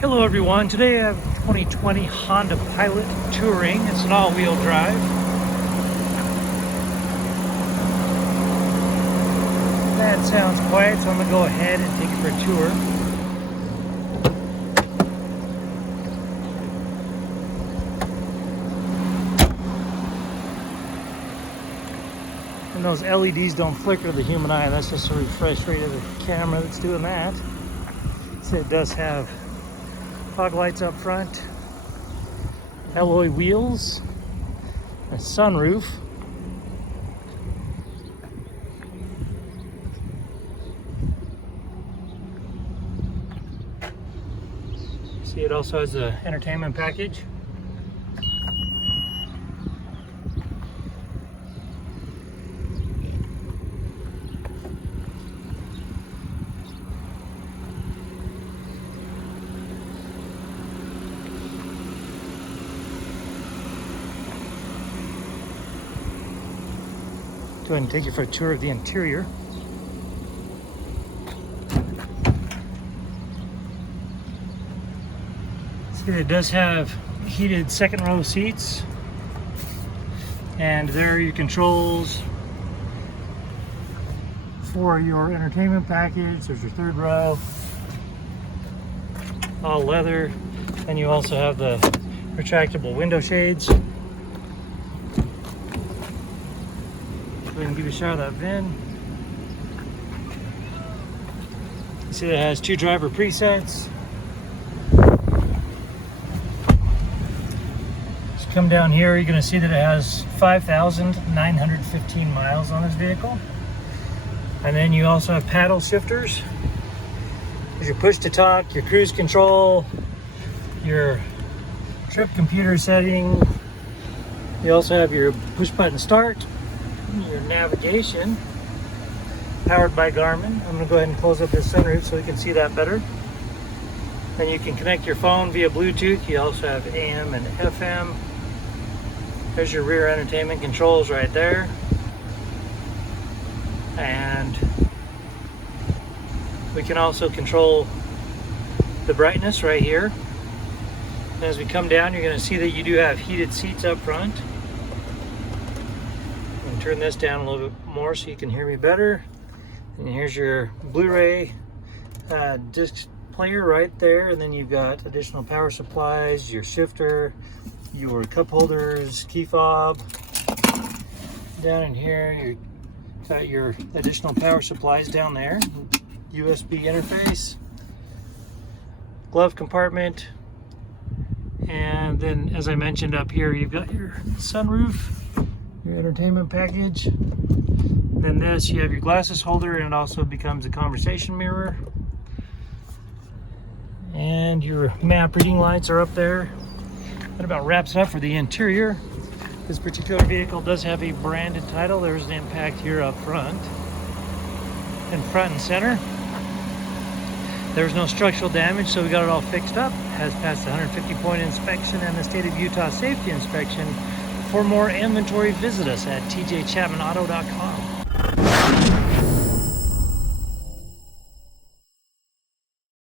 Hello everyone, today I have a 2020 Honda Pilot Touring. It's an all-wheel drive. That sounds quiet, so I'm going to go ahead and take it for a tour. And those LEDs don't flicker to the human eye. That's just a refresh rate of the camera that's doing that. So it does have fog lights up front, alloy wheels, a sunroof. See, it also has an entertainment package. Go ahead and take you for a tour of the interior. See, it does have heated second row seats, and there are your controls for your entertainment package. There's your third row, all leather, and you also have the retractable window shades. Go ahead and give you a shot of that VIN. You see that it has 2 driver presets. Just come down here, you're going to see that it has 5,915 miles on this vehicle. And then you also have paddle shifters. There's your push to talk, your cruise control, your trip computer setting. You also have your push button start, your navigation, powered by Garmin. I'm going to go ahead and close up this sunroof so you can see that better. Then you can connect your phone via Bluetooth. You also have AM and FM. There's your rear entertainment controls right there. And we can also control the brightness right here. And as we come down, you're going to see that you do have heated seats up front. Turn this down a little bit more so you can hear me better. And here's your Blu-ray disc player right there, and then you've got additional power supplies, your shifter, your cup holders, key fob. Down in here you've got your additional power supplies down there, USB interface, glove compartment, and then as I mentioned up here you've got your sunroof, your entertainment package. Then this, you have your glasses holder, and it also becomes a conversation mirror. And your map reading lights are up there. That about wraps it up for the interior. This particular vehicle does have a branded title. There's an impact here up front and center. There's no structural damage, so we got it all fixed up. Has passed the 150-point inspection and the state of Utah safety inspection. For more inventory, visit us at tjchapmanauto.com.